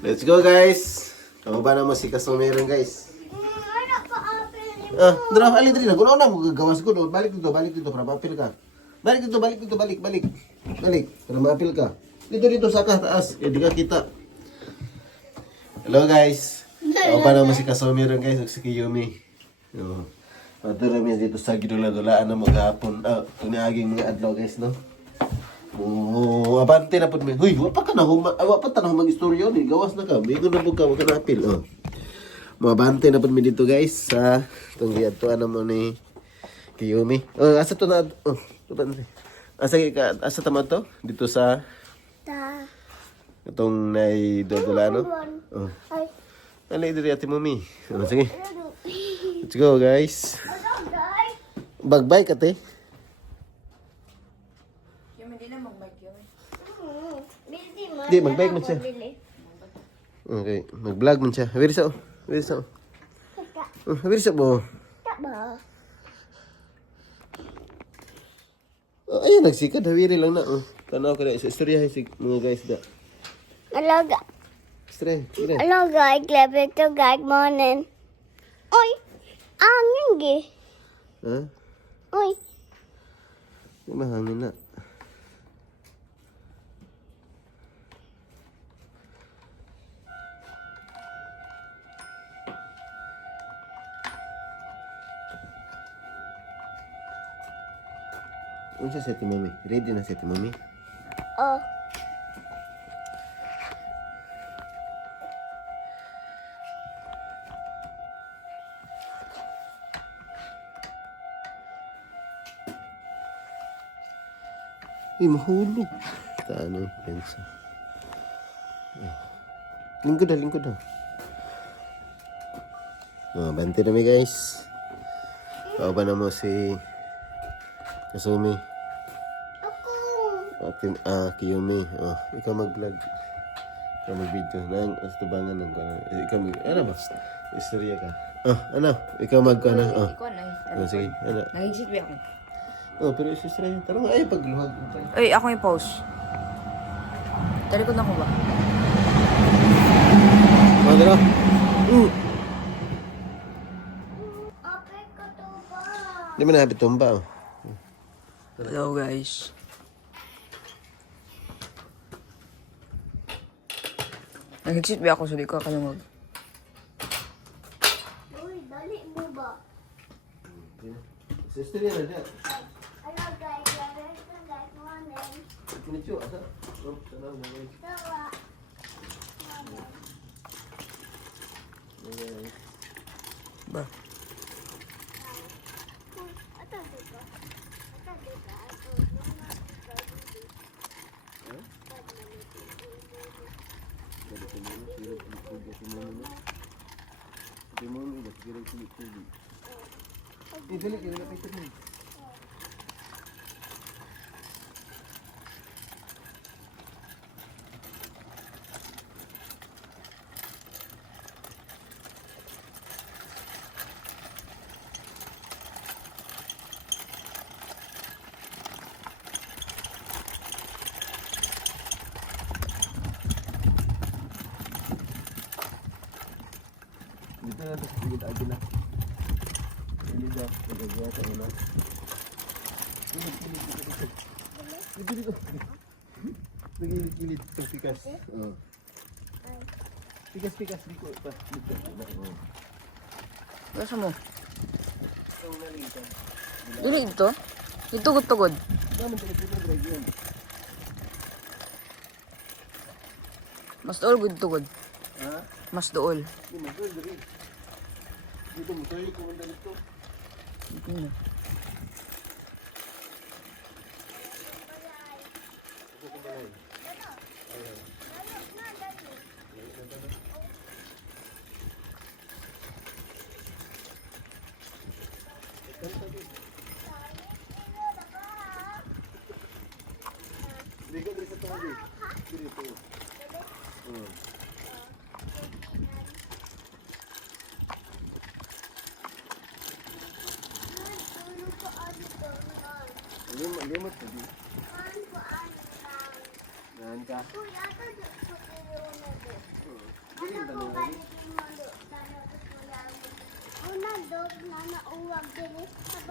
Let's go guys. Kamu ba naman si Kasumiran guys? Dra, ali diri na. Kuno na mo gagawas ko. Balik dito para maapil ka. Balik. Para maapil ka. Dito sa taas. Di ka kita. Hello guys. Kamu ba naman si Kasumiran guys? Si Kiyumi. Paturami dito sa gidula-dulaan na maghapon. Tuniaging mga adlaw guys, no? Abante na pud mi. Huy, wa pa mag-istorya ni. Gawas na ka. Migo na pud ka makanapil. Mabante na pud mi dito guys sa tong giadtuan mo ni Kiyumi. Asa to na? Asa tama to? Dito sa itong nay dodolano. Ano diri ati mami? Sige. Let's go guys. Bagbay ka te. Di, mag-bike man siya. Okay, mag-vlog man siya. Habirisa. Habirisa mo. Ayun, nagsikad. Habiri lang na. Tanaw ka na. Istorya si mga guys da. Hello, Istorya. hello guys. Glad to good morning. Oy, angin gi. Ha? Oy, Di mahangin na. Ano siya si mami? Ready na si mami? oh. Mahulog. Ano, pensa. Lingkod na. Bante na mi guys. Kauban na mo si Kasumi. Atin, Kiyumi. Ikaw mag-vlog. Ikaw mag-video. Nang astubangan ng ikaw ano ba? Istorya ka. Ano? Ikaw mag-ano? Sige, ano? Nag-exit ba ako? Pero istorya. Tarong ay pagluhag. Ay, ako yung post. Talikod na ko ba? Madara. Ape ko to ba? Di mo na tumba. Hello guys. Nag-exit ba ako so di ko kalungog? Uy, dali mo ba? Istorya na dyan. Hello guys. Glad to good morning. Kinicho, asa? Sana mo guys. Tawa. Ba? Ato dito. Dito na sa gilid agad na. Ini daw, nagagawa sa una. Dito. Nagilid sa pikas. Pikas, dito pa. Basta mo? Dili ito? Itugod-tugod. Mas dool good tugod. Ha? Mas dool. Di magol diri. Dito mo tayo kung ano dito. Dito sa tabi. Dito. Limot na di. Nahan ka. Uy, ato dito.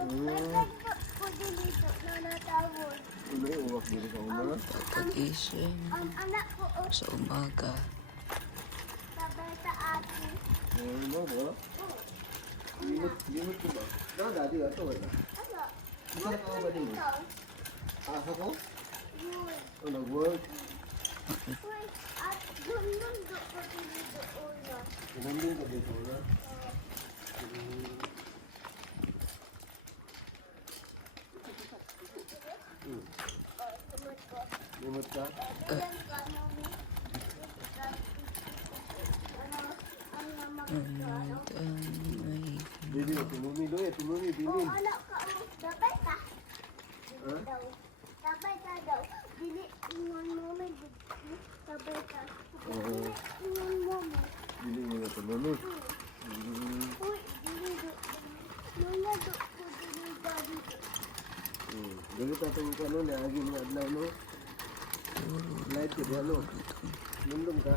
Kapag ko din dito na natawag. Ano yung uwak dito sa uma? Pagkagising Anak ko, sa umaga. sabay sa atin. Ano ba? Limot ko ba? Daddy, ato wala. Ano? Masarap ako ba din mo? Ikaw? Asa ko? Yun. Oh, nag-work. Uy, at gumnong ko din dito una. Pinambilin ka dito na. Limot ka? Bilang ka, mami. Ang naman ko, Bili na, tumumi doy, tumumi, Oh, bilin. anak ka, oh. Sabay ka. Ha? Daw. Sabay ka daw. Dili, ingon mo, may sabay ka. Oo. Dili, ingon mo, may. Bili mo na tumumi. Uy, dili do. Mga do ko dili daddy do. Dili tatong ka no, naagi mga adlaw no. Light ka diyan no. Lundong ka.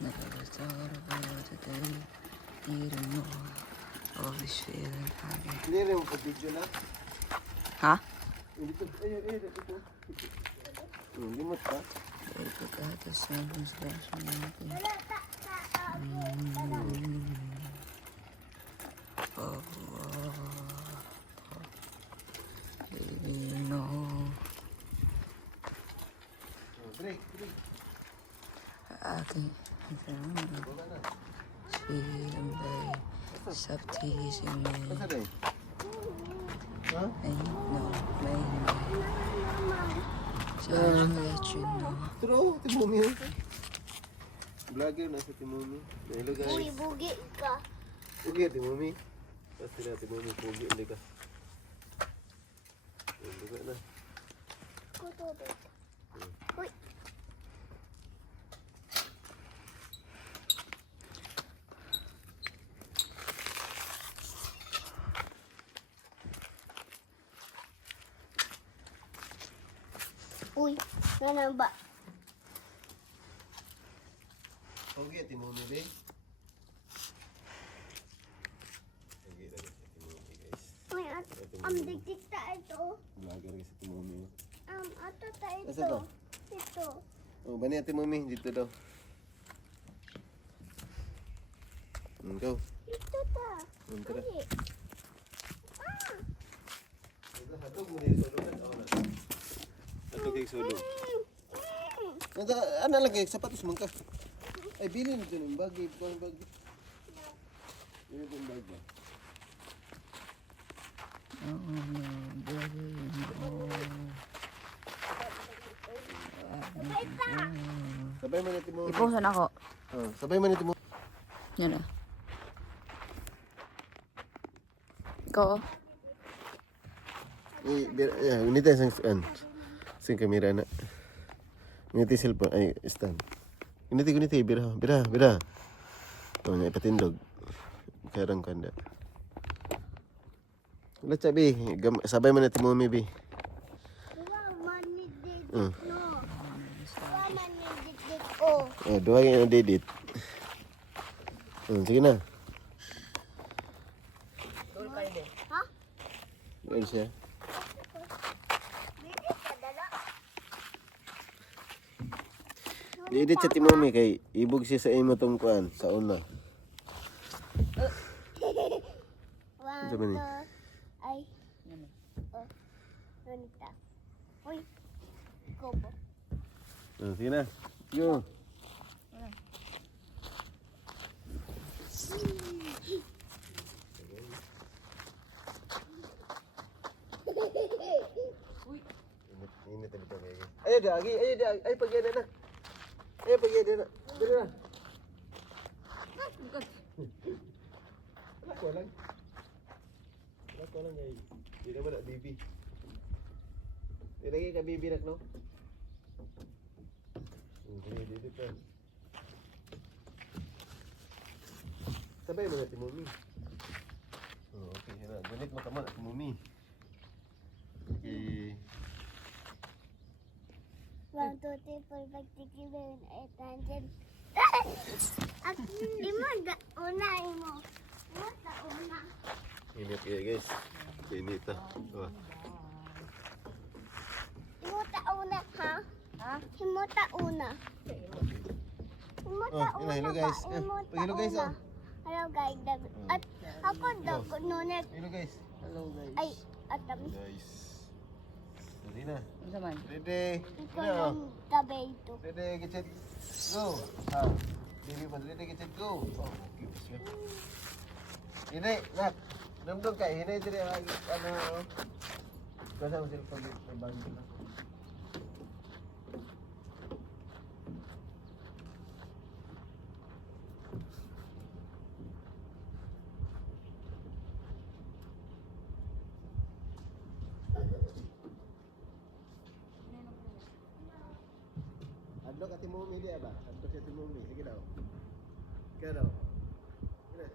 Never thought about the day. Didn't know always feeling happy. Hindi rin mo video na. Ha? Dito, dito. Limot ka. I forgot the sun was flashing at me. Wala ta, ta, ta, ta. Oh, baby, you know Break. I can't sweet and babe. Stop teasing me. Asa day? Ha? Ain't no maybe. So I just let you know. True, Timumi. Vlogger na sa Timumi. Hello Uy, guys. bugi ka. Pugi Timumi. Pasti na Timumi pugi ulit ka. Ulit na. Kutubig. Uy. Uy, ano ba? Pugi Timumi be. Pugi na sa Timumi guys. Uy, ang dikdik ta ito. Vlogger sa Timumi. Ato ta ito. Asa to? Ito. Oh, bani ate Timumi dito daw. Go. Ito ta. Tara. Uy. Ah. Hatog mo ni sulungan ako na. Hatog kay sulong. Ano lang kay sapatos man ka. Ay bilin nito ng bagi, bagi. Ini pun bag ba? Oh, no, baby, no. Sabay man natin mo. Ipusan ako. Oh, sabay man natin mo. Yan na. Ikaw, oh. Ini tayo sang kamera na. Ini tayo cellphone ay stand. Ini tayo bira. Oh, nya ipatindog. Karang kanda. Wala sabi, sabay man natin mo maybe. Wow, manidid. Mm. No. Wow, manidid ko. Oh, dua yang edit. Sige na. Ha? Ganun siya. Dili ka dala. Edit sa timumi kay ibog siya sa imo tong kuan sa una. One, Sa man ni? two, ay. Oh, ganita. Uy. Kobo. Oh, sige na. Go. Init na ito kaya. Ay pag yan na. Ay pag yan na. Dito na. Wala ko lang. Wala ko lang ay. Di naman na bibi. Nilagay ka bibi nak no? Dito pa. Sabay mo na Timumi. Oh, okay na. Donate mo tama na Timumi. Okay. 1, 2, 3, 4, 5, 6, 7, 8, 9, 10. At imo, una imo. Imo, una. Init ya guys. Init ah. Oh. Himuta una, ha? Ha? Himuta una. Himuta Oh, una hello ba? guys. Himuta Hello guys, una. oh. Hello guys. At ako daw, nunek. Hello guys. Hello guys. Ay, atam. Guys. Ready na. Ano man? Ready. Ikaw Ano? ng tabi ito. Ready, get set, go. Ah, baby mo, ready, get set, go. Oh, okay, pas yun. Hinay, nak. Namdong ka, hinay diri ano. Kasi mo sila pag na. Adlo ka timumi dia ba? Adlo ka timumi, sige daw. Sige daw. Sige.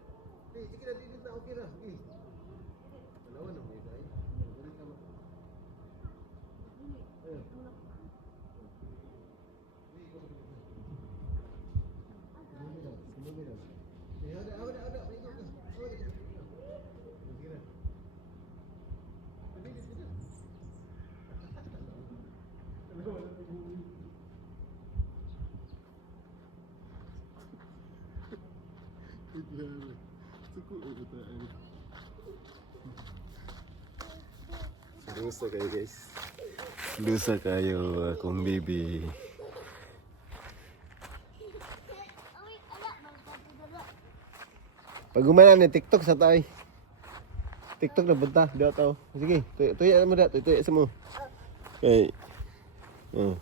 Sige na, dito na okay na. Sige. Dalawa na mo dai. Dili ka mo. Ayun. Timumi daw. Ya ada, ada. Ikut ke. Sige na. Dili, dili. Lusa kayo guys. Lusa kayo akong baby. Ay, ala, magdadala. Pag gumana ni TikTok sa tayo. TikTok na punta. Diyo tao. Sige, tuya mo da. Tuya sa mo. Okay. Oh,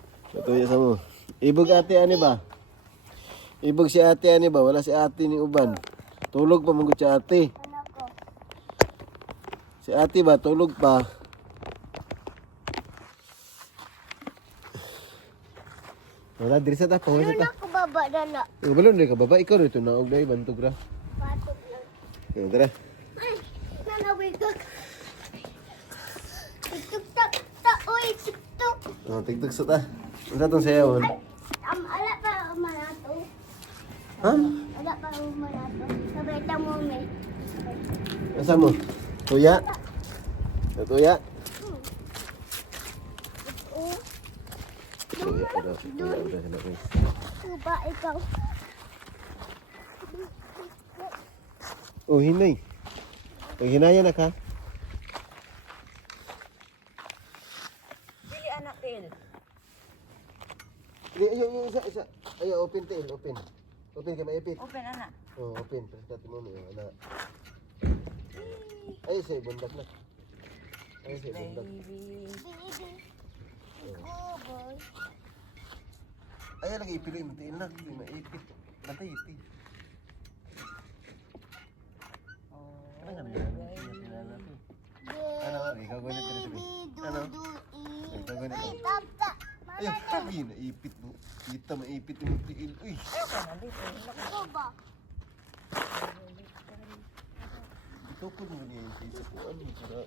tuya sa mo. Ibog ate ani ba? Ibog si ate ani ba? Wala si ate ni uban. Tulog pa manggut si ate. Ano ko? Si ate ba tulog pa? Wala diri sa ta, pawala Ano sa ta. na ko baba dala? Balon diri ka baba, ikaw rito na og dai bantog ra. Patok lang. Yo, tara. Ay, nanawig ka. Tiktok, uy, tiktok. Oh, TikTok sa ta. Unsa tong sayawon? Ala pa umanato. Ha? Ala pa umanato. Sabay ta mo, may. Asa mo? Tuya? Tuya? Oh, Tuya, tuya, tuya. suba ikaw. Oh, hinay. Pag hinaya na ka. Dili anak tail. Ayo, isa. Ayo, open tail, open. Open ka maipit. Open anak. Oh, open. Prestate mo niyo, ana. Ay, say bundak na. Ay, say bundak. Baby. Baby. Oh, boy. Ay, lagi ipili mo tail na. Hindi maipit. Natay, iti. Oh, Ano nga niya? Ano, ikaw gunit dito. Ano? Ikaw gunit Ay, dito. tata. Ay, hindi naipit mo. Kita maipit yung tiil. Uy! ano dito? Ako ba? Ito ko naman yung isa ko. Ano, para